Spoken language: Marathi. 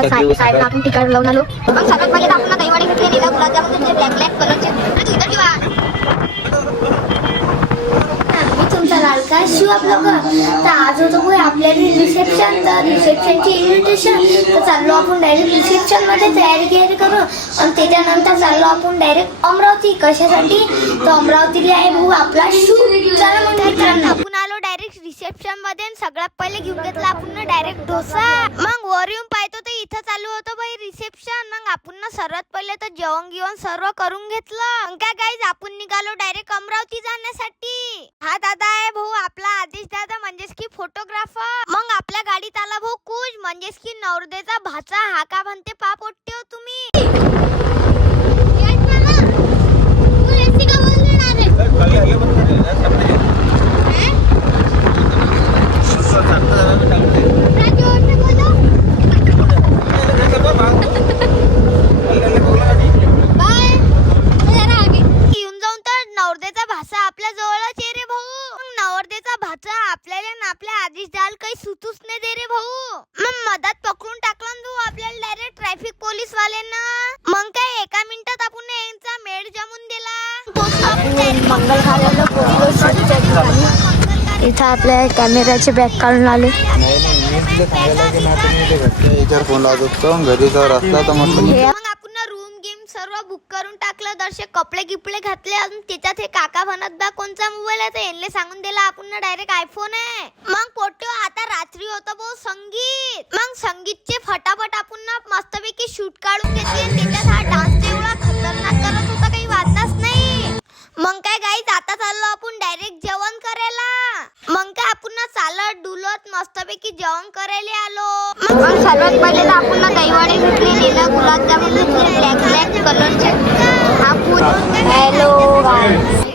आता साईडला आपण तिकीट लावून आलो. मग सगळ्यात पहिले आपण दहीवडे घेतले, निळा गुलाबजामुन जे ब्लॅक ब्लॅक कलरचे. तू इधर ठेवा. मी तुमचा लाडका शिव ब्लॉगर. तर आज होतं होय आपल्या रिसेप्शन. तर रिसेप्शनची इन्व्हिटेशन. तर चाललो आपण डायरेक्ट रिसेप्शनमध्ये तयारी करू आणि त्याच्यानंतर चाललो आपण डायरेक्ट अमरावती. कशासाठी? तर अमरावतीला आहे भाऊ आपला शिव. चला मग आपण आलो डायरेक्ट रिसेप्शन मध्ये. सगळ्यात पहिले घेऊन घेतला आपण डायरेक्ट डोसा. मग वर येऊन पाहतो तर इथं चालू होतं बाई रिसेप्शन. मग आपण सर्वात पहिले तर जेवण सर्व करून घेतलं. मग काय गाईज आपण निघालो डायरेक्ट अमरावती जाण्यासाठी. हा दादा आहे भाऊ आपला आदेश दादा, म्हणजेच की फोटोग्राफर. मग आपल्या गाडीत आला भाऊ कुश, म्हणजेच की नवरदेचा भाचा. हा का म्हणते पाप ओट्टे हो तुम्ही. काही सुतूच नाही दे रे भाऊ. मग मधात पकडून टाकला भाऊ आपल्याला डायरेक्ट ट्रॅफिक पोलीस वाल्यांना. मग काय एका मिनिटात आपण यांचा मेळ जमून दिला. मंगल कार्यालय इथं आपल्या कॅमेऱ्याचे बॅग काढून आले. फोन लावत होतो घरी जर असला तर म्हटलं. मग आपण रूम गेम सर्व बुक करून टाकलं. दर्शक कपडे गिपडे घातले. अजून त्याच्यात हे काका म्हणत बा कोणचा मोबाईल आहे तर यांना सांगून दिला आपण डायरेक्ट आयफोन आहे. मग पोट्यो आता रात्री होतं भाऊ संगीत. मग संगीतचे फटाफट आपण मस्तपैकी शूट काढून घेतले. त्याच्यात हा डान्स एवढा खतरनाक करत होता काही वाटणारच नाही. मग काय गाईज आता चाललो आपण डायरेक्ट जेवण करायला. मग काय आपण चालत डुलत मस्तपैकी जेवण करायला आलो. मग सर्वात पहिले तर आपण दहीवडे घेतले, निळा गुलाबजामुन जे ब्लॅक ब्लॅक कलरचे. हा फूड. Hello guys.